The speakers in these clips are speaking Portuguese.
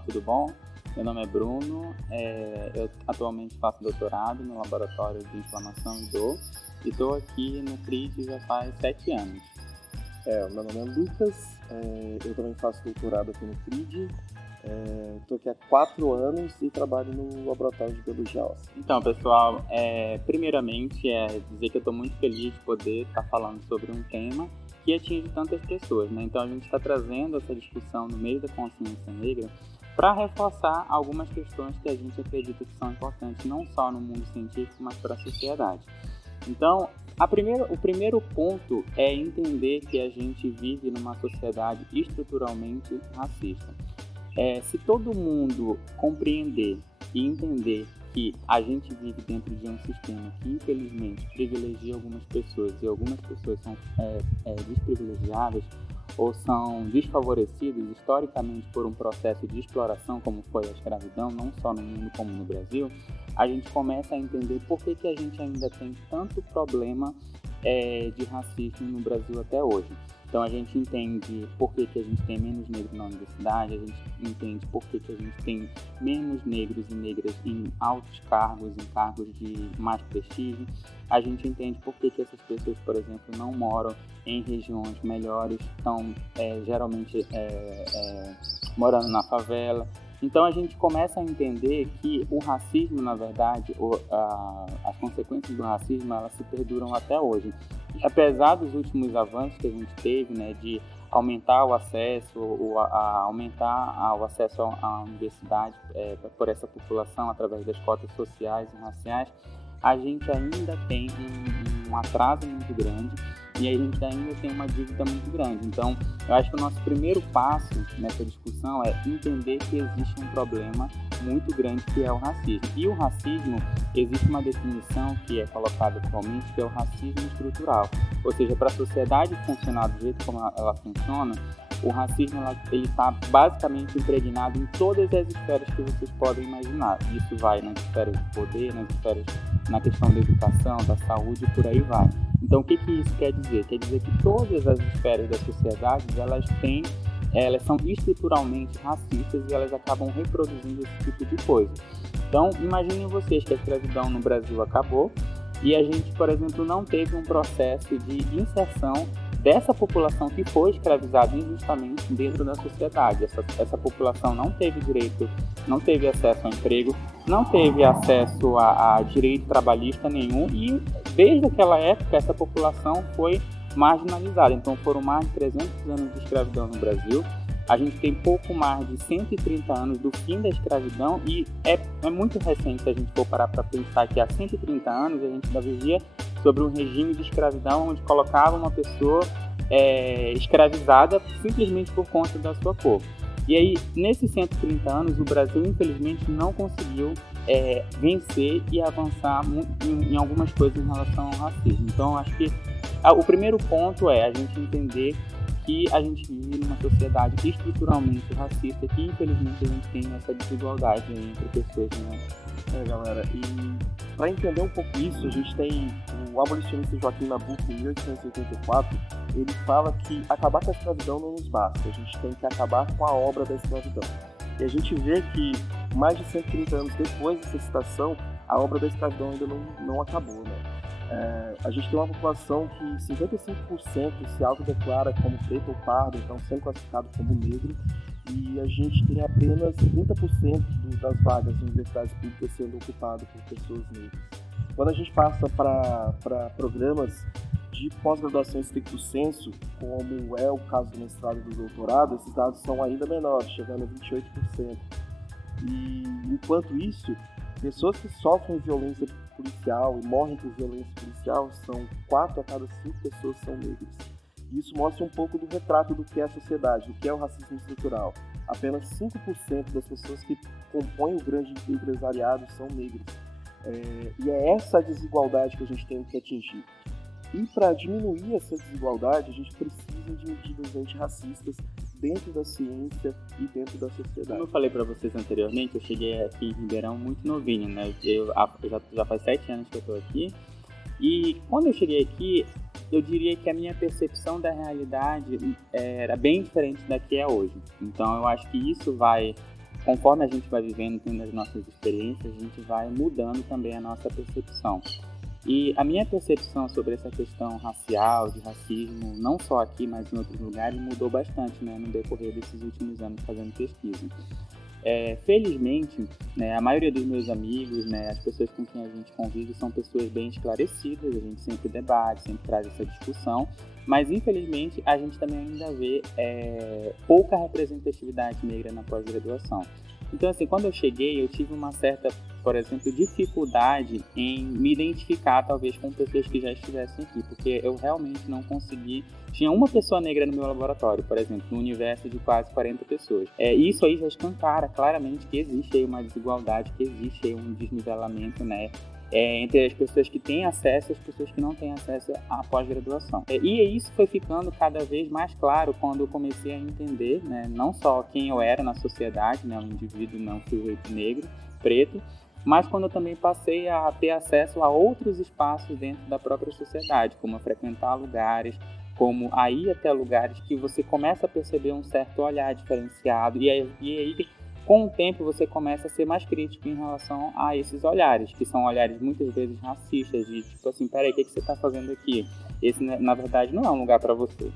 pessoal, tudo bom? Meu nome é Bruno, eu atualmente faço doutorado no Laboratório de Inflamação e Dor e estou aqui no CRID já faz 7 anos. Meu nome é Lucas, eu também faço doutorado aqui no CRID, estou aqui há 4 anos e trabalho no Laboratório de Biologia Óssea. Então, pessoal, primeiramente dizer que eu estou muito feliz de poder estar falando sobre um tema que atinge tantas pessoas, né? Então a gente está trazendo essa discussão no meio da consciência negra para reforçar algumas questões que a gente acredita que são importantes não só no mundo científico, mas para a sociedade. Então, o primeiro ponto é entender que a gente vive numa sociedade estruturalmente racista. Se todo mundo compreender e entender que a gente vive dentro de um sistema que, infelizmente, privilegia algumas pessoas e algumas pessoas são desprivilegiadas ou são desfavorecidas historicamente por um processo de exploração, como foi a escravidão, não só no mundo como no Brasil, a gente começa a entender por que a gente ainda tem tanto problema de racismo no Brasil até hoje. Então a gente entende por que a gente tem menos negros na universidade, a gente entende por que a gente tem menos negros e negras em altos cargos, em cargos de mais prestígio. A gente entende por que essas pessoas, por exemplo, não moram em regiões melhores, estão geralmente morando na favela. Então a gente começa a entender que o racismo, na verdade, as consequências do racismo, elas se perduram até hoje. Apesar dos últimos avanços que a gente teve, né, de aumentar o acesso, aumentar o acesso à universidade por essa população através das cotas sociais e raciais, a gente ainda tem um atraso muito grande e a gente ainda tem uma dívida muito grande. Então, eu acho que o nosso primeiro passo nessa discussão é entender que existe um problema muito grande que é o racismo. E o racismo, existe uma definição que é colocada atualmente, que é o racismo estrutural. Ou seja, para a sociedade funcionar do jeito como ela funciona, o racismo ele está basicamente impregnado em todas as esferas que vocês podem imaginar. Isso vai nas esferas de poder, na questão da educação, da saúde e por aí vai. Então, o que isso quer dizer? Quer dizer que todas as esferas da sociedade, elas são estruturalmente racistas e elas acabam reproduzindo esse tipo de coisa. Então, imaginem vocês que a escravidão no Brasil acabou e a gente, por exemplo, não teve um processo de inserção dessa população que foi escravizada injustamente dentro da sociedade. Essa população não teve direito, não teve acesso ao emprego, não teve acesso a direito trabalhista nenhum e desde aquela época essa população foi marginalizada. Então foram mais de 300 anos de escravidão no Brasil. A gente tem pouco mais de 130 anos do fim da escravidão e é muito recente se a gente for parar para pensar que há 130 anos a gente ainda vivia sobre um regime de escravidão onde colocava uma pessoa escravizada simplesmente por conta da sua cor. E aí, nesses 130 anos, o Brasil, infelizmente, não conseguiu vencer e avançar em algumas coisas em relação ao racismo. Então, acho que o primeiro ponto é a gente entender que a gente vive numa sociedade estruturalmente racista, que infelizmente a gente tem essa desigualdade entre pessoas, né? Galera, e para entender um pouco isso, a gente tem o abolicionista Joaquim Nabuco, em 1884, ele fala que acabar com a escravidão não nos basta, a gente tem que acabar com a obra da escravidão. E a gente vê que mais de 130 anos depois dessa citação, a obra da escravidão ainda não acabou, né? A gente tem uma população que 55% se autodeclara como preto ou pardo, então sendo classificado como negro, e a gente tem apenas 30% das vagas em universidades públicas sendo ocupadas por pessoas negras. Quando a gente passa para programas de pós-graduação estricto sensu, como é o caso do mestrado e do doutorado, esses dados são ainda menores, chegando a 28%. E enquanto isso, pessoas que sofrem violência policial e morrem por violência policial são 4 a cada 5 pessoas são negras. E isso mostra um pouco do retrato do que é a sociedade, do que é o racismo estrutural. Apenas 5% das pessoas que compõem o grande empresariado são negras. E é essa a desigualdade que a gente tem que atingir. E para diminuir essa desigualdade, a gente precisa de medidas antirracistas dentro da ciência e dentro da sociedade. Como eu falei para vocês anteriormente, eu cheguei aqui em Ribeirão muito novinho, né? Já faz 7 anos que eu estou aqui. E quando eu cheguei aqui, eu diria que a minha percepção da realidade era bem diferente da que é hoje. Então eu acho que isso vai conforme a gente vai vivendo, tendo as nossas experiências, a gente vai mudando também a nossa percepção. E a minha percepção sobre essa questão racial, de racismo, não só aqui, mas em outros lugares, mudou bastante, né, no decorrer desses últimos anos fazendo pesquisa. Felizmente, né, a maioria dos meus amigos, né, as pessoas com quem a gente convive são pessoas bem esclarecidas, a gente sempre debate, sempre traz essa discussão, mas infelizmente a gente também ainda vê pouca representatividade negra na pós-graduação. Então, assim, quando eu cheguei, eu tive uma certa, por exemplo, dificuldade em me identificar, talvez, com pessoas que já estivessem aqui, porque eu realmente não consegui. Tinha uma pessoa negra no meu laboratório, por exemplo, no universo de quase 40 pessoas. Isso aí já escancara claramente que existe aí uma desigualdade, que existe aí um desnivelamento, né, entre as pessoas que têm acesso e as pessoas que não têm acesso à pós-graduação. E isso foi ficando cada vez mais claro quando eu comecei a entender, né, não só quem eu era na sociedade, né, um indivíduo não sujeito negro, preto, mas quando eu também passei a ter acesso a outros espaços dentro da própria sociedade, como a frequentar lugares, como a ir até lugares que você começa a perceber um certo olhar diferenciado, e aí com o tempo você começa a ser mais crítico em relação a esses olhares, que são olhares muitas vezes racistas, de tipo assim, peraí, o que você está fazendo aqui? Esse, na verdade, não é um lugar para você.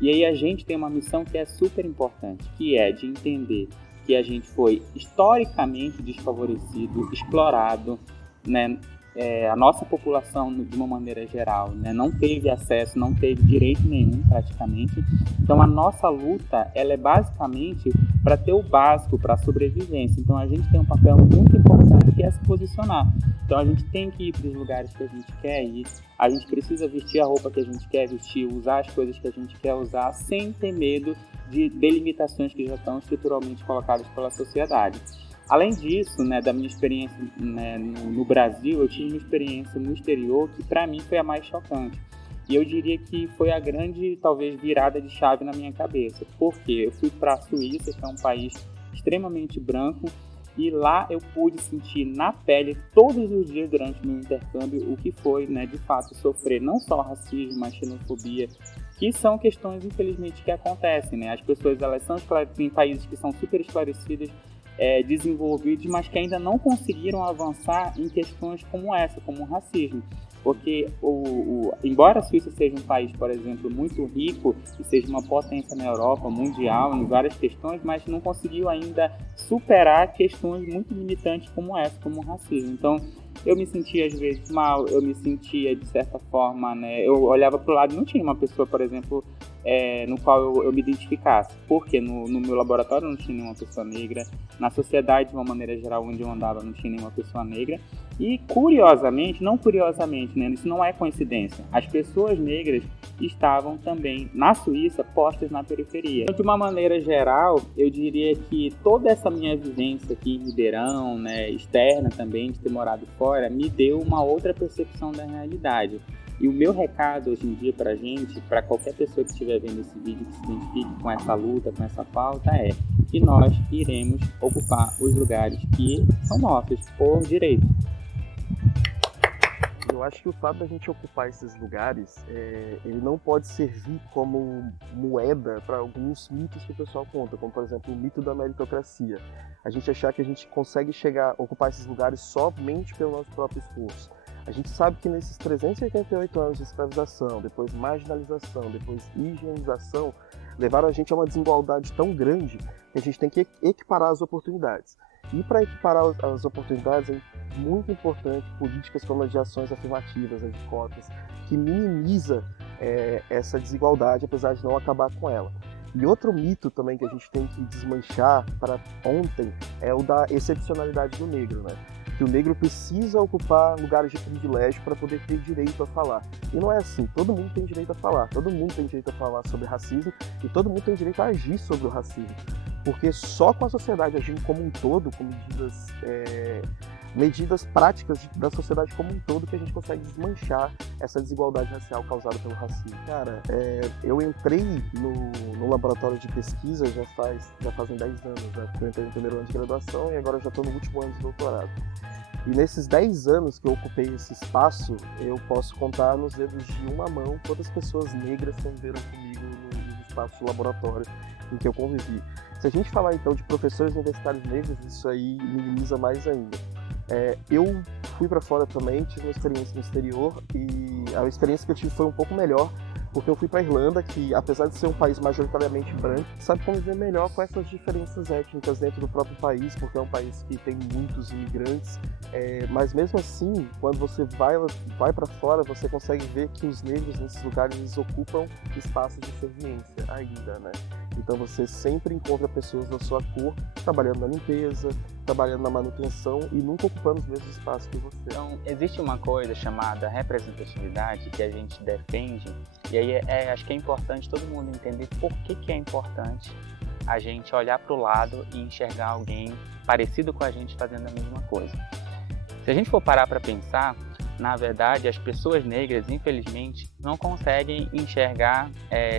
E aí a gente tem uma missão que é super importante, que é de entender que a gente foi historicamente desfavorecido, explorado, né? A nossa população, de uma maneira geral, né, não teve acesso, não teve direito nenhum praticamente. Então a nossa luta, ela é basicamente para ter o básico, para a sobrevivência. Então a gente tem um papel muito importante que é se posicionar. Então a gente tem que ir para os lugares que a gente quer ir, a gente precisa vestir a roupa que a gente quer vestir, usar as coisas que a gente quer usar, sem ter medo de delimitações que já estão estruturalmente colocadas pela sociedade. Além disso, né, da minha experiência, né, no Brasil, eu tive uma experiência no exterior que para mim foi a mais chocante. E eu diria que foi a grande, talvez, virada de chave na minha cabeça. Porque eu fui para a Suíça, que é um país extremamente branco, e lá eu pude sentir na pele, todos os dias durante o meu intercâmbio, o que foi, né, de fato, sofrer não só racismo, mas xenofobia, que são questões, infelizmente, que acontecem, né? As pessoas, elas são em países que são super esclarecidas, desenvolvidos, mas que ainda não conseguiram avançar em questões como essa, como o racismo. Porque, embora a Suíça seja um país, por exemplo, muito rico e seja uma potência na Europa, mundial, em várias questões, mas não conseguiu ainda superar questões muito limitantes como essa, como o racismo. Então, eu me sentia às vezes mal, eu me sentia de certa forma, né, eu olhava para o lado e não tinha uma pessoa, por exemplo, no qual eu me identificasse, porque no meu laboratório não tinha nenhuma pessoa negra, na sociedade de uma maneira geral onde eu andava não tinha nenhuma pessoa negra, e curiosamente, né, isso não é coincidência, as pessoas negras estavam também na Suíça postas na periferia. Então, de uma maneira geral, eu diria que toda essa minha vivência aqui em Ribeirão, né, externa também, de ter morado fora, me deu uma outra percepção da realidade. E o meu recado hoje em dia pra gente, para qualquer pessoa que estiver vendo esse vídeo, que se identifique com essa luta, com essa pauta, é que nós iremos ocupar os lugares que são nossos, por direito. Eu acho que o fato da gente ocupar esses lugares, ele não pode servir como moeda para alguns mitos que o pessoal conta, como por exemplo o mito da meritocracia. A gente achar que a gente consegue ocupar esses lugares somente pelo nosso próprio esforço. A gente sabe que nesses 388 anos de escravização, depois marginalização, depois higienização, levaram a gente a uma desigualdade tão grande que a gente tem que equiparar as oportunidades. E para equiparar as oportunidades é muito importante políticas como as de ações afirmativas, as de cotas, que minimiza essa desigualdade, apesar de não acabar com ela. E outro mito também que a gente tem que desmanchar para ontem é o da excepcionalidade do negro, né? Que o negro precisa ocupar lugares de privilégio para poder ter direito a falar. E não é assim, todo mundo tem direito a falar, todo mundo tem direito a falar sobre racismo e todo mundo tem direito a agir sobre o racismo. Porque só com a sociedade agindo como um todo, com medidas práticas da sociedade como um todo, que a gente consegue desmanchar essa desigualdade racial causada pelo racismo. Cara, eu entrei no laboratório de pesquisa já fazem 10 anos, né? Eu entrei no primeiro ano de graduação e agora já estou no último ano de doutorado. E nesses 10 anos que eu ocupei esse espaço, eu posso contar nos dedos de uma mão quantas pessoas negras conviveram comigo no espaço do laboratório em que eu convivi. Se a gente falar então de professores universitários negros, isso aí minimiza mais ainda. Eu fui para fora também, tive uma experiência no exterior e a experiência que eu tive foi um pouco melhor, porque eu fui para a Irlanda, que apesar de ser um país majoritariamente branco, sabe conviver melhor com essas diferenças étnicas dentro do próprio país, porque é um país que tem muitos imigrantes, mas mesmo assim, quando você vai para fora, você consegue ver que os negros nesses lugares eles ocupam espaços de serviência ainda, né? Então você sempre encontra pessoas da sua cor trabalhando na limpeza, trabalhando na manutenção e nunca ocupando os mesmos espaços que você. Então, existe uma coisa chamada representatividade que a gente defende, e aí acho que é importante todo mundo entender por que é importante a gente olhar para o lado e enxergar alguém parecido com a gente fazendo a mesma coisa. Se a gente for parar para pensar, na verdade, as pessoas negras, infelizmente, não conseguem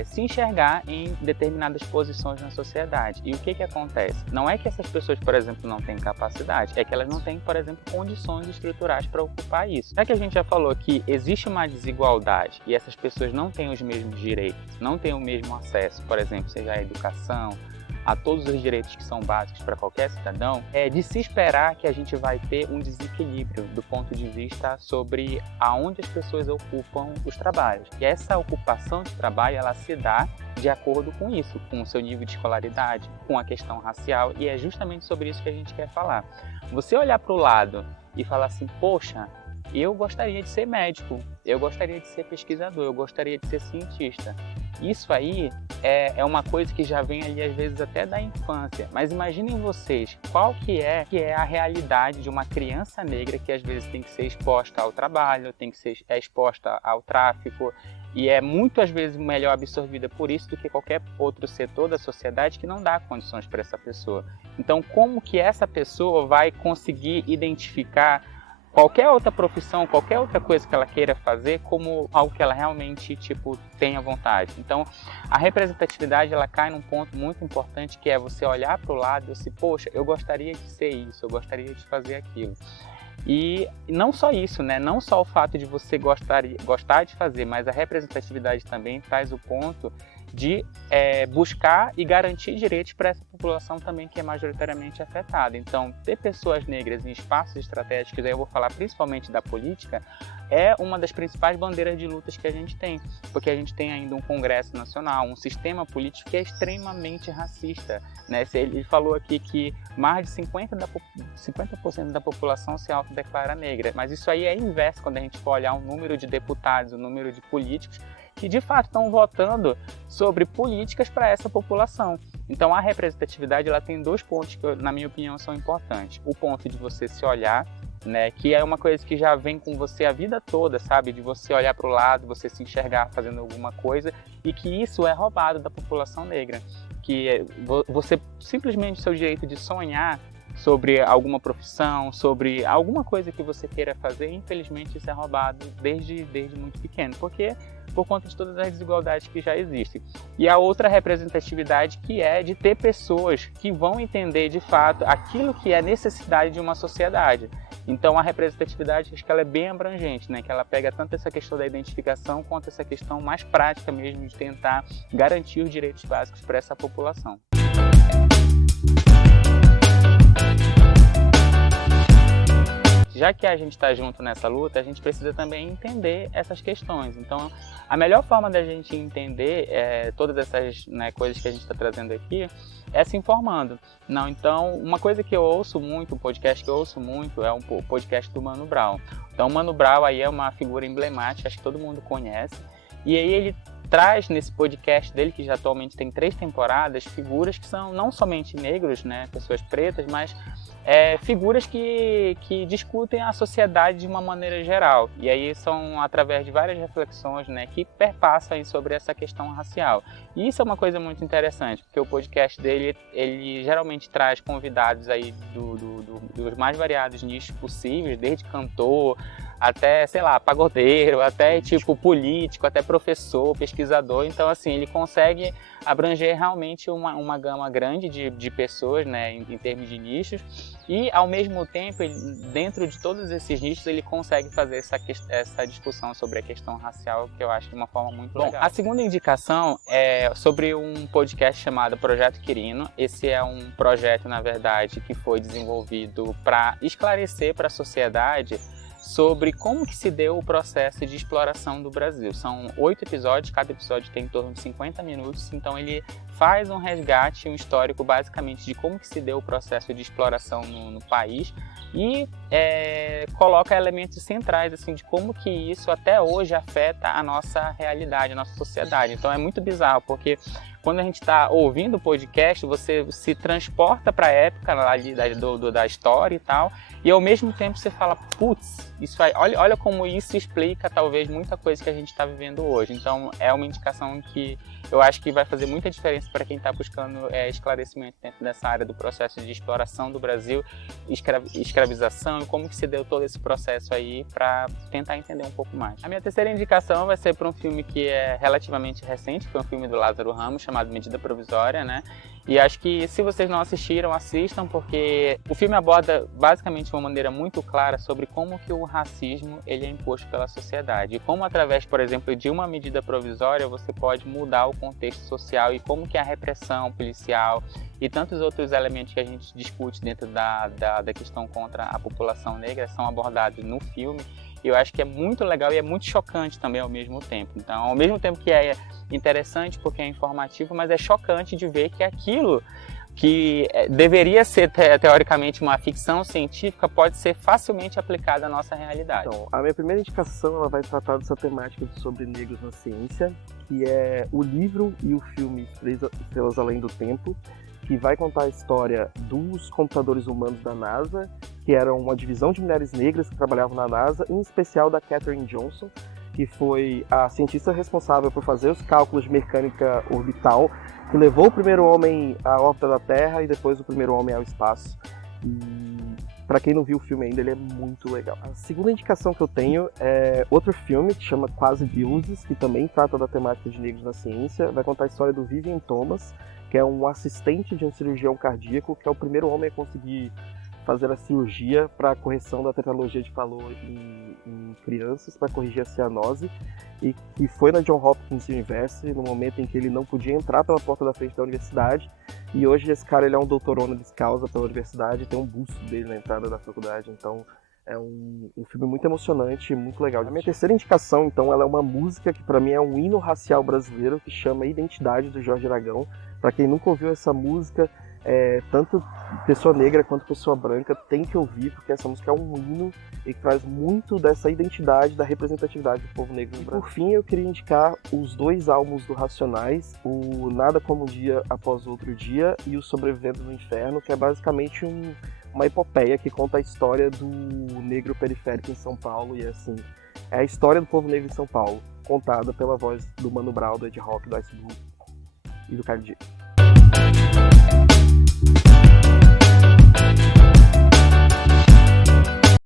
se enxergar em determinadas posições na sociedade. E o que acontece? Não é que essas pessoas, por exemplo, não têm capacidade, é que elas não têm, por exemplo, condições estruturais para ocupar isso. Já que a gente já falou que existe uma desigualdade e essas pessoas não têm os mesmos direitos, não têm o mesmo acesso, por exemplo, seja a educação, a todos os direitos que são básicos para qualquer cidadão, é de se esperar que a gente vai ter um desequilíbrio do ponto de vista sobre aonde as pessoas ocupam os trabalhos. E essa ocupação de trabalho, ela se dá de acordo com isso, com o seu nível de escolaridade, com a questão racial, e é justamente sobre isso que a gente quer falar. Você olhar para o lado e falar assim, poxa, eu gostaria de ser médico, eu gostaria de ser pesquisador, eu gostaria de ser cientista. Isso aí é uma coisa que já vem ali às vezes até da infância, mas imaginem vocês qual que é a realidade de uma criança negra que às vezes tem que ser exposta ao trabalho, tem que ser exposta ao tráfico e é muito às vezes melhor absorvida por isso do que qualquer outro setor da sociedade que não dá condições para essa pessoa. Então como que essa pessoa vai conseguir identificar qualquer outra profissão, qualquer outra coisa que ela queira fazer como algo que ela realmente, tenha vontade. Então, a representatividade, ela cai num ponto muito importante, que é você olhar para o lado e assim, poxa, eu gostaria de ser isso, eu gostaria de fazer aquilo. E não só isso, né? Não só o fato de você gostar de fazer, mas a representatividade também traz o ponto de buscar e garantir direitos para essa população também que é majoritariamente afetada. Então, ter pessoas negras em espaços estratégicos, aí eu vou falar principalmente da política, é uma das principais bandeiras de lutas que a gente tem, porque a gente tem ainda um Congresso Nacional, um sistema político que é extremamente racista, né? Ele falou aqui que mais de 50% da população se autodeclara negra, mas isso aí é inverso quando a gente for olhar o número de deputados, o número de políticos que de fato estão votando sobre políticas para essa população. Então a representatividade ela tem dois pontos que, na minha opinião, são importantes. O ponto de você se olhar, né, que é uma coisa que já vem com você a vida toda, sabe? De você olhar para o lado, você se enxergar fazendo alguma coisa e que isso é roubado da população negra. Que você simplesmente, seu direito de sonhar sobre alguma profissão, sobre alguma coisa que você queira fazer, infelizmente isso é roubado desde muito pequeno, porque por conta de todas as desigualdades que já existem. E a outra representatividade que é de ter pessoas que vão entender de fato aquilo que é necessidade de uma sociedade. Então a representatividade, acho que ela é bem abrangente, né? Que ela pega tanto essa questão da identificação quanto essa questão mais prática mesmo de tentar garantir os direitos básicos para essa população. Já que a gente está junto nessa luta, a gente precisa também entender essas questões. Então, a melhor forma da gente entender todas essas coisas que a gente está trazendo aqui é se informando. Então, uma coisa que eu ouço muito, um podcast que eu ouço muito, é um podcast do Mano Brown. Então, o Mano Brown aí é uma figura emblemática, acho que todo mundo conhece. E aí ele traz nesse podcast dele, que já atualmente tem 3 temporadas, figuras que são não somente negros, né, pessoas pretas, mas figuras que discutem a sociedade de uma maneira geral. E aí são através de várias reflexões, né, que perpassam aí sobre essa questão racial. E isso é uma coisa muito interessante, porque o podcast dele, ele geralmente traz convidados aí dos mais variados nichos possíveis, desde cantor até, sei lá, pagodeiro, até tipo político, até professor, pesquisador. Então, assim, ele consegue abranger realmente uma gama grande de pessoas, né, em termos de nichos, e ao mesmo tempo, dentro de todos esses nichos, ele consegue fazer essa discussão sobre a questão racial, que eu acho de uma forma muito legal. A segunda indicação é sobre um podcast chamado Projeto Quirino. Esse é um projeto, na verdade, que foi desenvolvido para esclarecer para a sociedade sobre como que se deu o processo de exploração do Brasil. São 8 episódios, cada episódio tem em torno de 50 minutos, então ele faz um resgate, um histórico basicamente de como que se deu o processo de exploração no país e coloca elementos centrais assim, de como que isso até hoje afeta a nossa realidade, a nossa sociedade. Então é muito bizarro, porque quando a gente está ouvindo o podcast, você se transporta para a época ali da história e tal, e ao mesmo tempo você fala, putz, isso aí, olha como isso explica talvez muita coisa que a gente está vivendo hoje. Então é uma indicação que eu acho que vai fazer muita diferença para quem está buscando esclarecimento dentro dessa área do processo de exploração do Brasil, escravização e como que se deu todo esse processo aí, para tentar entender um pouco mais. A minha terceira indicação vai ser para um filme que é relativamente recente, que é um filme do Lázaro Ramos, chamado Medida Provisória, né? E acho que se vocês não assistiram, assistam, porque o filme aborda basicamente de uma maneira muito clara sobre como que o racismo ele é imposto pela sociedade e como através, por exemplo, de uma medida provisória você pode mudar o contexto social e como que a repressão policial e tantos outros elementos que a gente discute dentro da questão contra a população negra são abordados no filme. E eu acho que é muito legal e é muito chocante também ao mesmo tempo. Então, ao mesmo tempo que é interessante porque é informativo, mas é chocante de ver que aquilo que deveria ser teoricamente uma ficção científica pode ser facilmente aplicada à nossa realidade. Então, a minha primeira indicação ela vai tratar dessa temática sobre negros na ciência, que é o livro e o filme Estrelas Além do Tempo, que vai contar a história dos computadores humanos da NASA, que eram uma divisão de mulheres negras que trabalhavam na NASA, em especial da Katherine Johnson, que foi a cientista responsável por fazer os cálculos de mecânica orbital, que levou o primeiro homem à órbita da Terra e depois o primeiro homem ao espaço. E para quem não viu o filme ainda, ele é muito legal. A segunda indicação que eu tenho é outro filme que chama Quase Deuses, que também trata da temática de negros na ciência. Vai contar a história do Vivian Thomas, que é um assistente de um cirurgião cardíaco, que é o primeiro homem a conseguir fazer a cirurgia para a correção da tetralogia de Fallot em crianças, para corrigir a cianose, e que foi na John Hopkins University, no momento em que ele não podia entrar pela porta da frente da universidade, e hoje esse cara ele é um doutor honoris causa pela universidade, tem um busto dele na entrada da faculdade, então é um filme muito emocionante e muito legal. A minha terceira indicação, então, ela é uma música que para mim é um hino racial brasileiro, que chama Identidade, do Jorge Aragão. Para quem nunca ouviu essa música, tanto pessoa negra quanto pessoa branca tem que ouvir, porque essa música é um hino e que traz muito dessa identidade, da representatividade do povo negro no Brasil. Por fim, eu queria indicar os 2 álbuns do Racionais, o Nada Como Um Dia Após Outro Dia e o Sobrevivendo no Inferno, que é basicamente uma epopeia que conta a história do negro periférico em São Paulo, e assim, é a história do povo negro em São Paulo, contada pela voz do Mano Brown, do Ed Rock, do Ice Blue e do Cardi B.